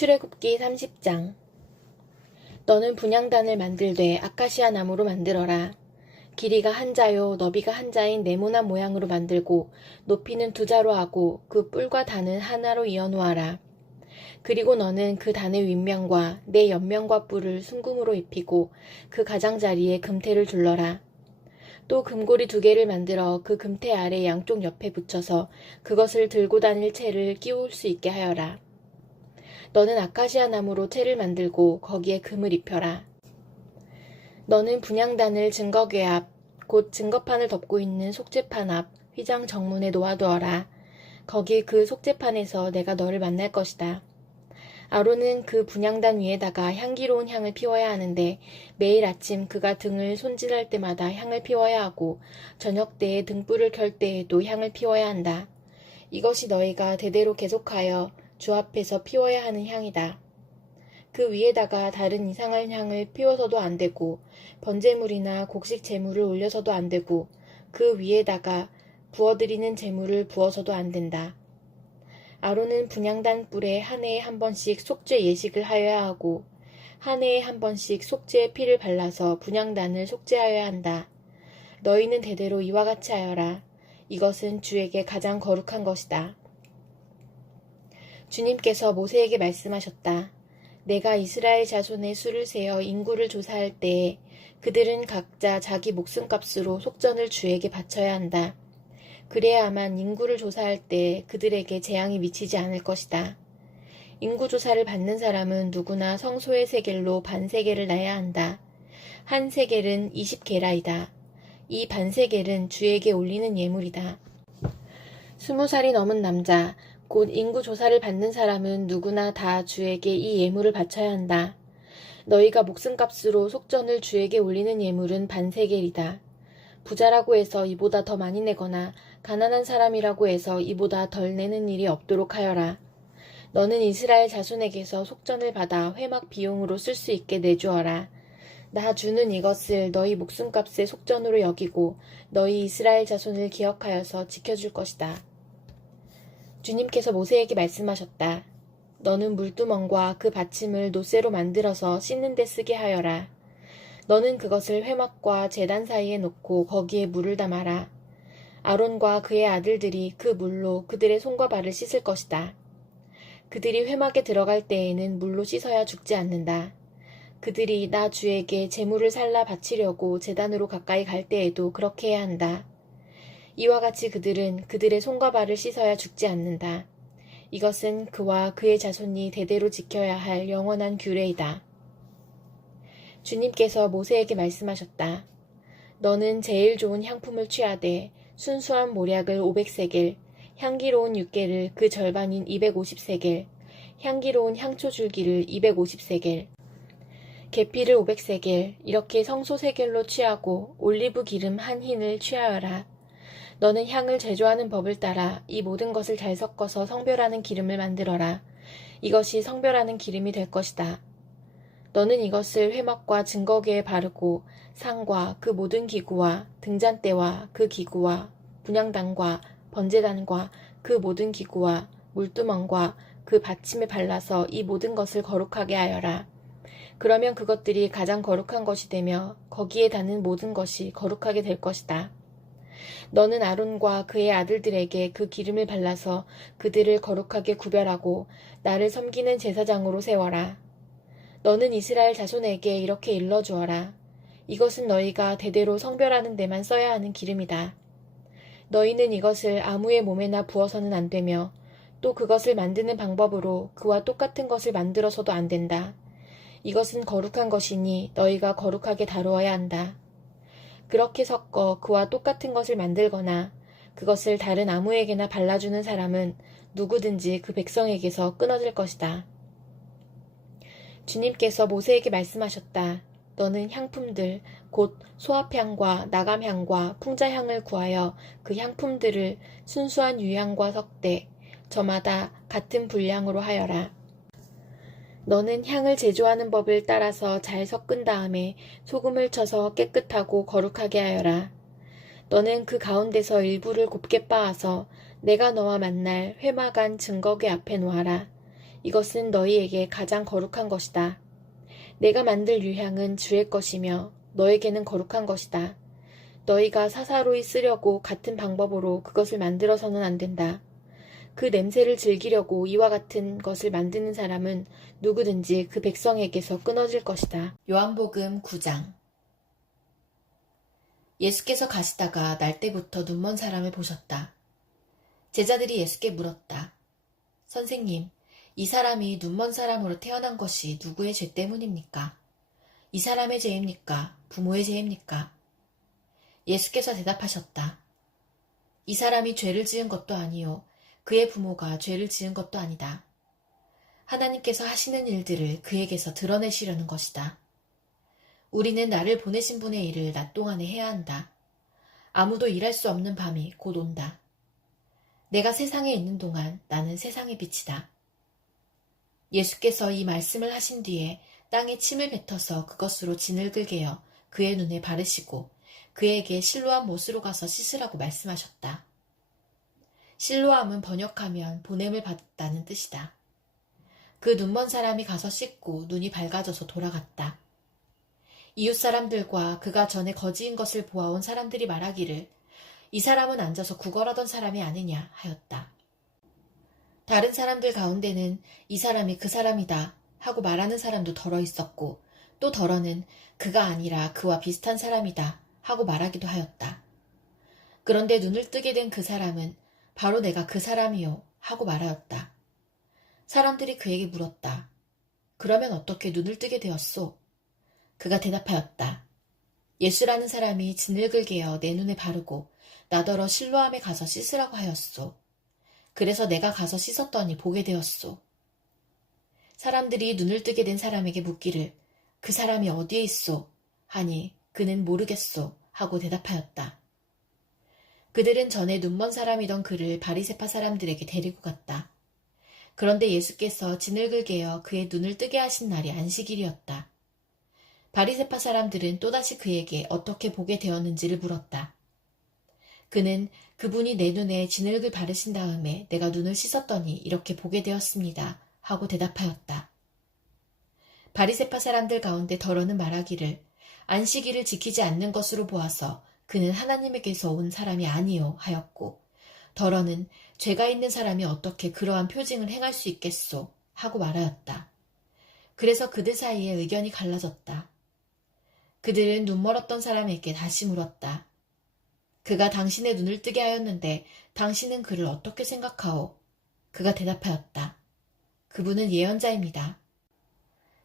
출애굽기 30장 너는 분향단을 만들되 아카시아 나무로 만들어라. 길이가 한 자요 너비가 한 자인 네모난 모양으로 만들고 높이는 두 자로 하고 그 뿔과 단은 하나로 이어 놓아라. 그리고 너는 그 단의 윗면과 내 옆면과 뿔을 순금으로 입히고 그 가장자리에 금태를 둘러라. 또 금고리 두 개를 만들어 그 금태 아래 양쪽 옆에 붙여서 그것을 들고 다닐 채를 끼울 수 있게 하여라. 너는 아카시아 나무로 채를 만들고 거기에 금을 입혀라. 너는 분향단을 증거궤 앞, 곧 증거판을 덮고 있는 속죄판 앞, 휘장 정문에 놓아두어라. 거기 그 속죄판에서 내가 너를 만날 것이다. 아론은 그 분향단 위에다가 향기로운 향을 피워야 하는데 매일 아침 그가 등을 손질할 때마다 향을 피워야 하고 저녁 때에 등불을 켤 때에도 향을 피워야 한다. 이것이 너희가 대대로 계속하여 주 앞에서 피워야 하는 향이다. 그 위에다가 다른 이상한 향을 피워서도 안 되고 번제물이나 곡식 제물을 올려서도 안 되고 그 위에다가 부어드리는 제물을 부어서도 안 된다. 아론은 분향단 뿔에 한 해에 한 번씩 속죄 예식을 하여야 하고 한 해에 한 번씩 속죄의 피를 발라서 분향단을 속죄하여야 한다. 너희는 대대로 이와 같이 하여라. 이것은 주에게 가장 거룩한 것이다. 주님께서 모세에게 말씀하셨다. 내가 이스라엘 자손의 수를 세어 인구를 조사할 때에 그들은 각자 자기 목숨값으로 속전을 주에게 바쳐야 한다. 그래야만 인구를 조사할 때 그들에게 재앙이 미치지 않을 것이다. 인구 조사를 받는 사람은 누구나 성소의 세겔로 반세겔을 나야 한다. 한 세겔은 20게라이다. 이 반세겔은 주에게 올리는 예물이다. 스무 살이 넘은 남자, 곧 인구 조사를 받는 사람은 누구나 다 주에게 이 예물을 바쳐야 한다. 너희가 목숨값으로 속전을 주에게 올리는 예물은 반세겔이다. 부자라고 해서 이보다 더 많이 내거나 가난한 사람이라고 해서 이보다 덜 내는 일이 없도록 하여라. 너는 이스라엘 자손에게서 속전을 받아 회막 비용으로 쓸 수 있게 내주어라. 나 주는 이것을 너희 목숨값의 속전으로 여기고 너희 이스라엘 자손을 기억하여서 지켜줄 것이다. 주님께서 모세에게 말씀하셨다. 너는 물두멍과 그 받침을 노쇠로 만들어서 씻는 데 쓰게 하여라. 너는 그것을 회막과 재단 사이에 놓고 거기에 물을 담아라. 아론과 그의 아들들이 그 물로 그들의 손과 발을 씻을 것이다. 그들이 회막에 들어갈 때에는 물로 씻어야 죽지 않는다. 그들이 나 주에게 재물을 살라 바치려고 재단으로 가까이 갈 때에도 그렇게 해야 한다. 이와 같이 그들은 그들의 손과 발을 씻어야 죽지 않는다. 이것은 그와 그의 자손이 대대로 지켜야 할 영원한 규례이다. 주님께서 모세에게 말씀하셨다. 너는 제일 좋은 향품을 취하되 순수한 모략을 500세겔, 향기로운 육개를 그 절반인 250세겔, 향기로운 향초 줄기를 250세겔, 계피를 500세겔, 이렇게 성소 세겔로 취하고 올리브 기름 한 흰을 취하여라. 너는 향을 제조하는 법을 따라 이 모든 것을 잘 섞어서 성별하는 기름을 만들어라. 이것이 성별하는 기름이 될 것이다. 너는 이것을 회막과 증거계에 바르고 상과 그 모든 기구와 등잔대와 그 기구와 분양단과 번제단과 그 모든 기구와 물두멍과 그 받침에 발라서 이 모든 것을 거룩하게 하여라. 그러면 그것들이 가장 거룩한 것이 되며 거기에 닿는 모든 것이 거룩하게 될 것이다. 너는 아론과 그의 아들들에게 그 기름을 발라서 그들을 거룩하게 구별하고 나를 섬기는 제사장으로 세워라. 너는 이스라엘 자손에게 이렇게 일러 주어라. 이것은 너희가 대대로 성별하는 데만 써야 하는 기름이다. 너희는 이것을 아무의 몸에나 부어서는 안 되며 또 그것을 만드는 방법으로 그와 똑같은 것을 만들어서도 안 된다. 이것은 거룩한 것이니 너희가 거룩하게 다루어야 한다. 그렇게 섞어 그와 똑같은 것을 만들거나 그것을 다른 아무에게나 발라주는 사람은 누구든지 그 백성에게서 끊어질 것이다. 주님께서 모세에게 말씀하셨다. 너는 향품들, 곧 소합향과 나감향과 풍자향을 구하여 그 향품들을 순수한 유향과 석대, 저마다 같은 분량으로 하여라. 너는 향을 제조하는 법을 따라서 잘 섞은 다음에 소금을 쳐서 깨끗하고 거룩하게 하여라. 너는 그 가운데서 일부를 곱게 빻아서 내가 너와 만날 회막안 증거궤 앞에 놓아라. 이것은 너희에게 가장 거룩한 것이다. 내가 만들 유향은 주의 것이며 너에게는 거룩한 것이다. 너희가 사사로이 쓰려고 같은 방법으로 그것을 만들어서는 안 된다. 그 냄새를 즐기려고 이와 같은 것을 만드는 사람은 누구든지 그 백성에게서 끊어질 것이다. 요한복음 9장 예수께서 가시다가 날 때부터 눈먼 사람을 보셨다. 제자들이 예수께 물었다. 선생님, 이 사람이 눈먼 사람으로 태어난 것이 누구의 죄 때문입니까? 이 사람의 죄입니까? 부모의 죄입니까? 예수께서 대답하셨다. 이 사람이 죄를 지은 것도 아니요. 그의 부모가 죄를 지은 것도 아니다. 하나님께서 하시는 일들을 그에게서 드러내시려는 것이다. 우리는 나를 보내신 분의 일을 낮 동안에 해야 한다. 아무도 일할 수 없는 밤이 곧 온다. 내가 세상에 있는 동안 나는 세상의 빛이다. 예수께서 이 말씀을 하신 뒤에 땅에 침을 뱉어서 그것으로 진흙을 개어 그의 눈에 바르시고 그에게 실로암 못으로 가서 씻으라고 말씀하셨다. 실로암은 번역하면 보냄을 받았다는 뜻이다. 그 눈먼 사람이 가서 씻고 눈이 밝아져서 돌아갔다. 이웃 사람들과 그가 전에 거지인 것을 보아온 사람들이 말하기를 이 사람은 앉아서 구걸하던 사람이 아니냐 하였다. 다른 사람들 가운데는 이 사람이 그 사람이다 하고 말하는 사람도 덜어 있었고 또 덜어는 그가 아니라 그와 비슷한 사람이다 하고 말하기도 하였다. 그런데 눈을 뜨게 된 그 사람은 바로 내가 그 사람이요 하고 말하였다. 사람들이 그에게 물었다. 그러면 어떻게 눈을 뜨게 되었소? 그가 대답하였다. 예수라는 사람이 진흙을 개어 내 눈에 바르고 나더러 실로함에 가서 씻으라고 하였소. 그래서 내가 가서 씻었더니 보게 되었소. 사람들이 눈을 뜨게 된 사람에게 묻기를 그 사람이 어디에 있소? 하니 그는 모르겠소 하고 대답하였다. 그들은 전에 눈먼 사람이던 그를 바리세파 사람들에게 데리고 갔다. 그런데 예수께서 진흙을 개어 그의 눈을 뜨게 하신 날이 안식일이었다. 바리세파 사람들은 또다시 그에게 어떻게 보게 되었는지를 물었다. 그는 그분이 내 눈에 진흙을 바르신 다음에 내가 눈을 씻었더니 이렇게 보게 되었습니다. 하고 대답하였다. 바리세파 사람들 가운데 덜어는 말하기를 안식일을 지키지 않는 것으로 보아서 그는 하나님에게서 온 사람이 아니요 하였고 덜어는 죄가 있는 사람이 어떻게 그러한 표징을 행할 수 있겠소 하고 말하였다. 그래서 그들 사이에 의견이 갈라졌다. 그들은 눈멀었던 사람에게 다시 물었다. 그가 당신의 눈을 뜨게 하였는데 당신은 그를 어떻게 생각하오? 그가 대답하였다. 그분은 예언자입니다.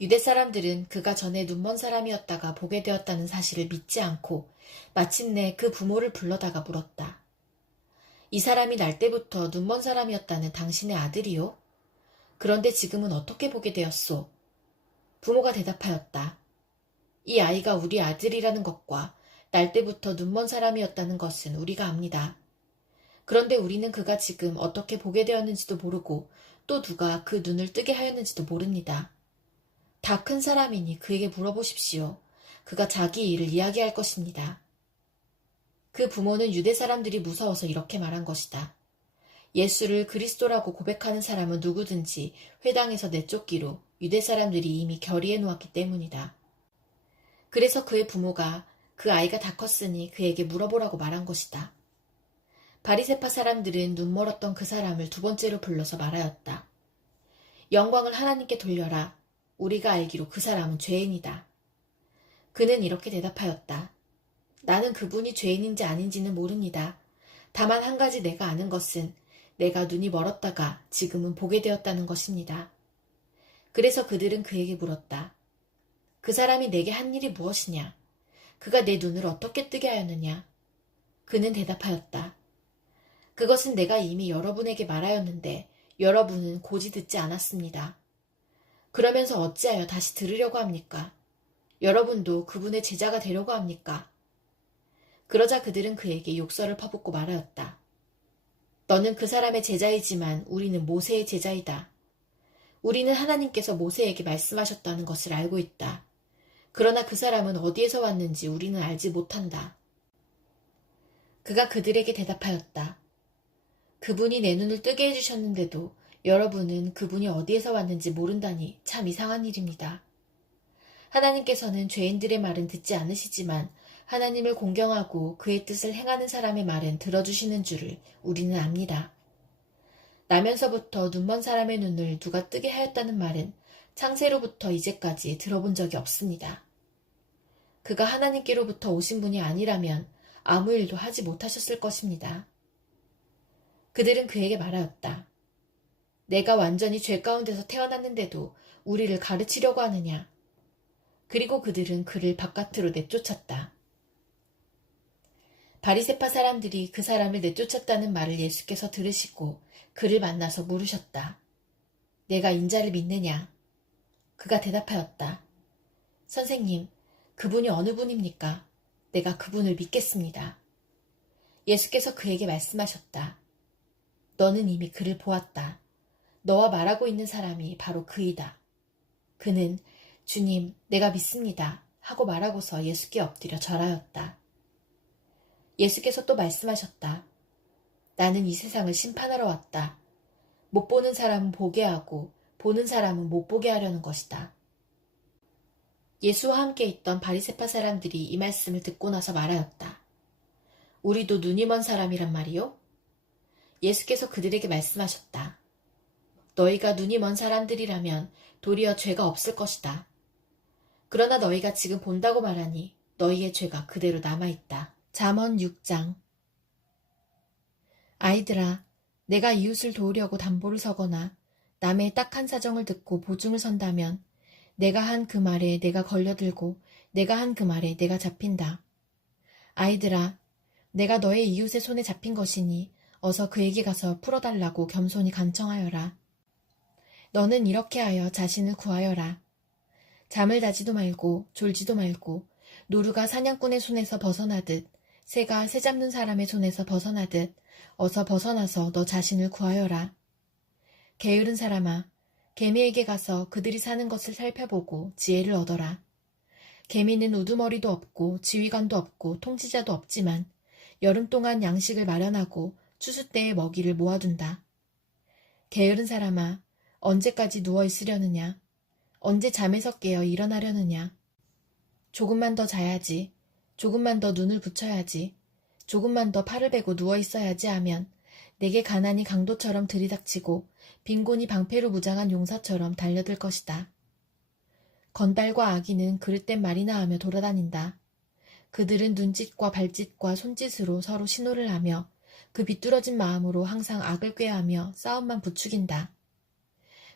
유대 사람들은 그가 전에 눈먼 사람이었다가 보게 되었다는 사실을 믿지 않고 마침내 그 부모를 불러다가 물었다. 이 사람이 날 때부터 눈먼 사람이었다는 당신의 아들이요? 그런데 지금은 어떻게 보게 되었소? 부모가 대답하였다. 이 아이가 우리 아들이라는 것과 날 때부터 눈먼 사람이었다는 것은 우리가 압니다. 그런데 우리는 그가 지금 어떻게 보게 되었는지도 모르고 또 누가 그 눈을 뜨게 하였는지도 모릅니다. 다 큰 사람이니 그에게 물어보십시오. 그가 자기 일을 이야기할 것입니다. 그 부모는 유대 사람들이 무서워서 이렇게 말한 것이다. 예수를 그리스도라고 고백하는 사람은 누구든지 회당에서 내쫓기로 유대 사람들이 이미 결의해 놓았기 때문이다. 그래서 그의 부모가 그 아이가 다 컸으니 그에게 물어보라고 말한 것이다. 바리세파 사람들은 눈멀었던 그 사람을 두 번째로 불러서 말하였다. 영광을 하나님께 돌려라. 우리가 알기로 그 사람은 죄인이다. 그는 이렇게 대답하였다. 나는 그분이 죄인인지 아닌지는 모릅니다. 다만 한 가지 내가 아는 것은 내가 눈이 멀었다가 지금은 보게 되었다는 것입니다. 그래서 그들은 그에게 물었다. 그 사람이 내게 한 일이 무엇이냐? 그가 내 눈을 어떻게 뜨게 하였느냐? 그는 대답하였다. 그것은 내가 이미 여러분에게 말하였는데 여러분은 고지 듣지 않았습니다. 그러면서 어찌하여 다시 들으려고 합니까? 여러분도 그분의 제자가 되려고 합니까? 그러자 그들은 그에게 욕설을 퍼붓고 말하였다. 너는 그 사람의 제자이지만 우리는 모세의 제자이다. 우리는 하나님께서 모세에게 말씀하셨다는 것을 알고 있다. 그러나 그 사람은 어디에서 왔는지 우리는 알지 못한다. 그가 그들에게 대답하였다. 그분이 내 눈을 뜨게 해주셨는데도 여러분은 그분이 어디에서 왔는지 모른다니 참 이상한 일입니다. 하나님께서는 죄인들의 말은 듣지 않으시지만 하나님을 공경하고 그의 뜻을 행하는 사람의 말은 들어주시는 줄을 우리는 압니다. 나면서부터 눈먼 사람의 눈을 누가 뜨게 하였다는 말은 창세로부터 이제까지 들어본 적이 없습니다. 그가 하나님께로부터 오신 분이 아니라면 아무 일도 하지 못하셨을 것입니다. 그들은 그에게 말하였다. 내가 완전히 죄 가운데서 태어났는데도 우리를 가르치려고 하느냐? 그리고 그들은 그를 바깥으로 내쫓았다. 바리세파 사람들이 그 사람을 내쫓았다는 말을 예수께서 들으시고 그를 만나서 물으셨다. 내가 인자를 믿느냐? 그가 대답하였다. 선생님, 그분이 어느 분입니까? 내가 그분을 믿겠습니다. 예수께서 그에게 말씀하셨다. 너는 이미 그를 보았다. 너와 말하고 있는 사람이 바로 그이다. 그는 주님, 내가 믿습니다. 하고 말하고서 예수께 엎드려 절하였다. 예수께서 또 말씀하셨다. 나는 이 세상을 심판하러 왔다. 못 보는 사람은 보게 하고 보는 사람은 못 보게 하려는 것이다. 예수와 함께 있던 바리세파 사람들이 이 말씀을 듣고 나서 말하였다. 우리도 눈이 먼 사람이란 말이요? 예수께서 그들에게 말씀하셨다. 너희가 눈이 먼 사람들이라면 도리어 죄가 없을 것이다. 그러나 너희가 지금 본다고 말하니 너희의 죄가 그대로 남아있다. 잠언 6장 아이들아, 내가 이웃을 도우려고 담보를 서거나 남의 딱한 사정을 듣고 보증을 선다면 내가 한 그 말에 내가 걸려들고 내가 한 그 말에 내가 잡힌다. 아이들아, 내가 너의 이웃의 손에 잡힌 것이니 어서 그에게 가서 풀어달라고 겸손히 간청하여라. 너는 이렇게 하여 자신을 구하여라. 잠을 자지도 말고 졸지도 말고 노루가 사냥꾼의 손에서 벗어나듯 새가 새 잡는 사람의 손에서 벗어나듯 어서 벗어나서 너 자신을 구하여라. 게으른 사람아, 개미에게 가서 그들이 사는 것을 살펴보고 지혜를 얻어라. 개미는 우두머리도 없고 지휘관도 없고 통치자도 없지만 여름 동안 양식을 마련하고 추수 때의 먹이를 모아둔다. 게으른 사람아, 언제까지 누워 있으려느냐? 언제 잠에서 깨어 일어나려느냐? 조금만 더 자야지. 조금만 더 눈을 붙여야지. 조금만 더 팔을 베고 누워 있어야지 하면 내게 가난이 강도처럼 들이닥치고 빈곤이 방패로 무장한 용사처럼 달려들 것이다. 건달과 아기는 그릇된 말이나 하며 돌아다닌다. 그들은 눈짓과 발짓과 손짓으로 서로 신호를 하며 그 비뚤어진 마음으로 항상 악을 꾀하며 싸움만 부추긴다.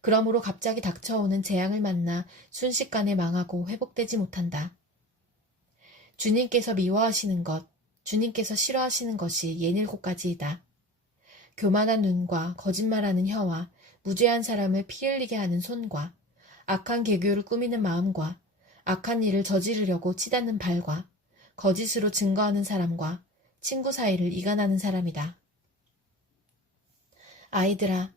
그러므로 갑자기 닥쳐오는 재앙을 만나 순식간에 망하고 회복되지 못한다. 주님께서 미워하시는 것, 주님께서 싫어하시는 것이 예닐고까지이다. 교만한 눈과 거짓말하는 혀와 무죄한 사람을 피 흘리게 하는 손과 악한 개교를 꾸미는 마음과 악한 일을 저지르려고 치닫는 발과 거짓으로 증거하는 사람과 친구 사이를 이간하는 사람이다. 아이들아,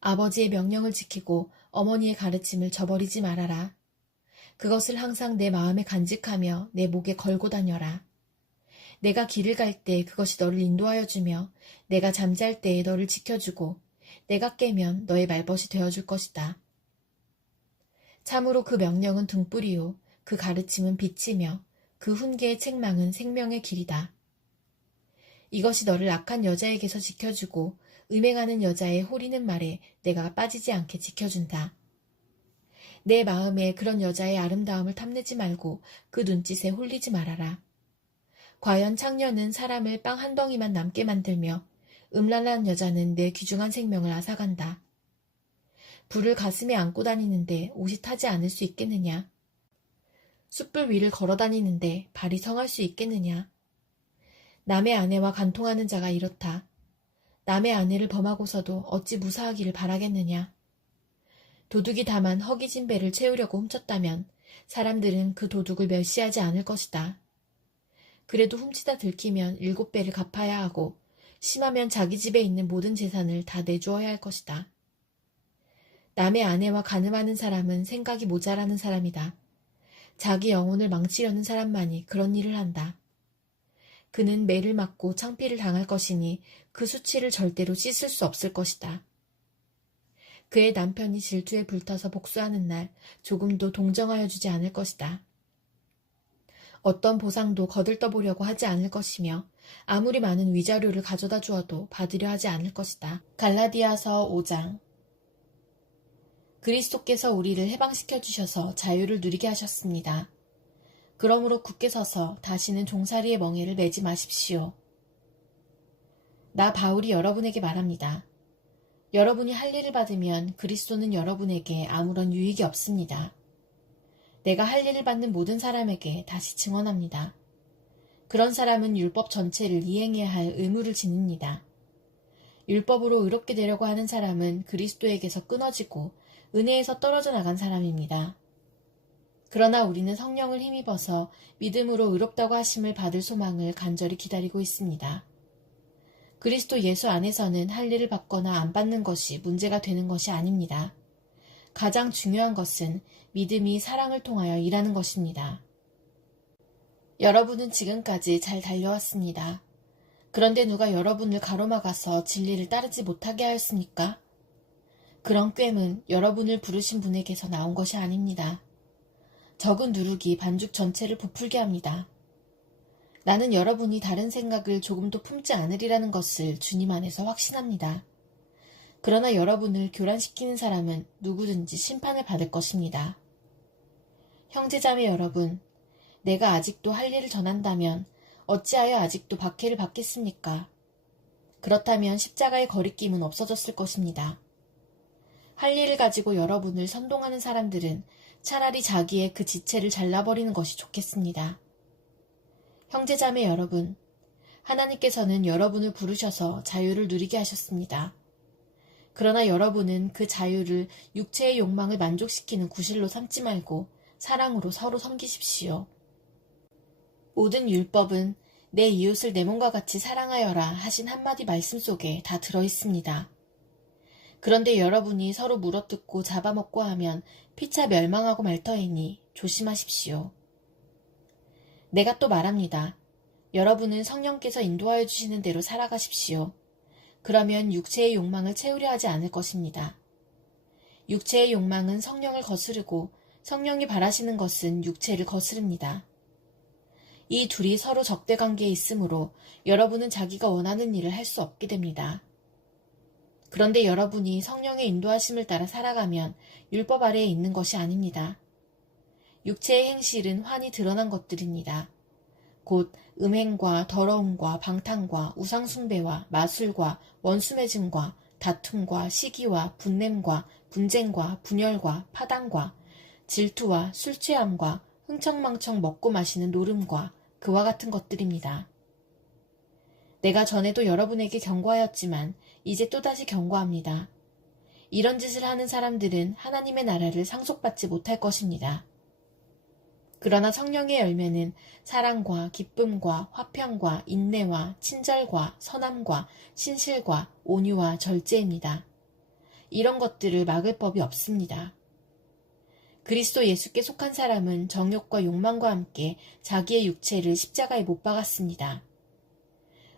아버지의 명령을 지키고 어머니의 가르침을 저버리지 말아라. 그것을 항상 내 마음에 간직하며 내 목에 걸고 다녀라. 내가 길을 갈 때 그것이 너를 인도하여 주며 내가 잠잘 때에 너를 지켜주고 내가 깨면 너의 말벗이 되어줄 것이다. 참으로 그 명령은 등불이요 그 가르침은 빛이며 그 훈계의 책망은 생명의 길이다. 이것이 너를 악한 여자에게서 지켜주고 음행하는 여자의 호리는 말에 내가 빠지지 않게 지켜준다. 내 마음에 그런 여자의 아름다움을 탐내지 말고 그 눈짓에 홀리지 말아라. 과연 창녀는 사람을 빵 한 덩이만 남게 만들며 음란한 여자는 내 귀중한 생명을 앗아간다. 불을 가슴에 안고 다니는데 옷이 타지 않을 수 있겠느냐? 숯불 위를 걸어 다니는데 발이 성할 수 있겠느냐? 남의 아내와 간통하는 자가 이렇다. 남의 아내를 범하고서도 어찌 무사하기를 바라겠느냐? 도둑이 다만 허기진 배를 채우려고 훔쳤다면 사람들은 그 도둑을 멸시하지 않을 것이다. 그래도 훔치다 들키면 일곱 배를 갚아야 하고 심하면 자기 집에 있는 모든 재산을 다 내주어야 할 것이다. 남의 아내와 가늠하는 사람은 생각이 모자라는 사람이다. 자기 영혼을 망치려는 사람만이 그런 일을 한다. 그는 매를 맞고 창피를 당할 것이니 그 수치를 절대로 씻을 수 없을 것이다. 그의 남편이 질투에 불타서 복수하는 날 조금도 동정하여 주지 않을 것이다. 어떤 보상도 거들떠보려고 하지 않을 것이며 아무리 많은 위자료를 가져다 주어도 받으려 하지 않을 것이다. 갈라디아서 5장 그리스도께서 우리를 해방시켜 주셔서 자유를 누리게 하셨습니다. 그러므로 굳게 서서 다시는 종살이의 멍에를 매지 마십시오. 나 바울이 여러분에게 말합니다. 여러분이 할 일을 받으면 그리스도는 여러분에게 아무런 유익이 없습니다. 내가 할 일을 받는 모든 사람에게 다시 증언합니다. 그런 사람은 율법 전체를 이행해야 할 의무를 지닙니다. 율법으로 의롭게 되려고 하는 사람은 그리스도에게서 끊어지고 은혜에서 떨어져 나간 사람입니다. 그러나 우리는 성령을 힘입어서 믿음으로 의롭다고 하심을 받을 소망을 간절히 기다리고 있습니다. 그리스도 예수 안에서는 할 일을 받거나 안 받는 것이 문제가 되는 것이 아닙니다. 가장 중요한 것은 믿음이 사랑을 통하여 일하는 것입니다. 여러분은 지금까지 잘 달려왔습니다. 그런데 누가 여러분을 가로막아서 진리를 따르지 못하게 하였습니까? 그런 꿰은 여러분을 부르신 분에게서 나온 것이 아닙니다. 적은 누룩이 반죽 전체를 부풀게 합니다. 나는 여러분이 다른 생각을 조금도 품지 않으리라는 것을 주님 안에서 확신합니다. 그러나 여러분을 교란시키는 사람은 누구든지 심판을 받을 것입니다. 형제자매 여러분, 내가 아직도 할 일을 전한다면 어찌하여 아직도 박해를 받겠습니까? 그렇다면 십자가의 거리낌은 없어졌을 것입니다. 할 일을 가지고 여러분을 선동하는 사람들은 차라리 자기의 그 지체를 잘라버리는 것이 좋겠습니다. 형제자매 여러분, 하나님께서는 여러분을 부르셔서 자유를 누리게 하셨습니다. 그러나 여러분은 그 자유를 육체의 욕망을 만족시키는 구실로 삼지 말고 사랑으로 서로 섬기십시오. 모든 율법은 내 이웃을 내 몸과 같이 사랑하여라 하신 한마디 말씀 속에 다 들어 있습니다. 그런데 여러분이 서로 물어뜯고 잡아먹고 하면 피차 멸망하고 말 터이니 조심하십시오. 내가 또 말합니다. 여러분은 성령께서 인도하여 주시는 대로 살아가십시오. 그러면 육체의 욕망을 채우려 하지 않을 것입니다. 육체의 욕망은 성령을 거스르고 성령이 바라시는 것은 육체를 거스릅니다. 이 둘이 서로 적대 관계에 있으므로 여러분은 자기가 원하는 일을 할 수 없게 됩니다. 그런데 여러분이 성령의 인도하심을 따라 살아가면 율법 아래에 있는 것이 아닙니다. 육체의 행실은 환히 드러난 것들입니다. 곧 음행과 더러움과 방탕과 우상숭배와 마술과 원수매증과 다툼과 시기와 분냄과 분쟁과 분열과 파당과 질투와 술취함과 흥청망청 먹고 마시는 노름과 그와 같은 것들입니다. 내가 전에도 여러분에게 경고하였지만 이제 또다시 경고합니다. 이런 짓을 하는 사람들은 하나님의 나라를 상속받지 못할 것입니다. 그러나 성령의 열매는 사랑과 기쁨과 화평과 인내와 친절과 선함과 신실과 온유와 절제입니다. 이런 것들을 막을 법이 없습니다. 그리스도 예수께 속한 사람은 정욕과 욕망과 함께 자기의 육체를 십자가에 못 박았습니다.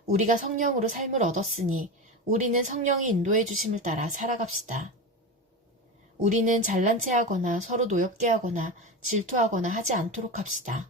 우리가 성령으로 삶을 얻었으니 우리는 성령이 인도해 주심을 따라 살아갑시다. 우리는 잘난 체 하거나 서로 노엽게 하거나 질투하거나 하지 않도록 합시다.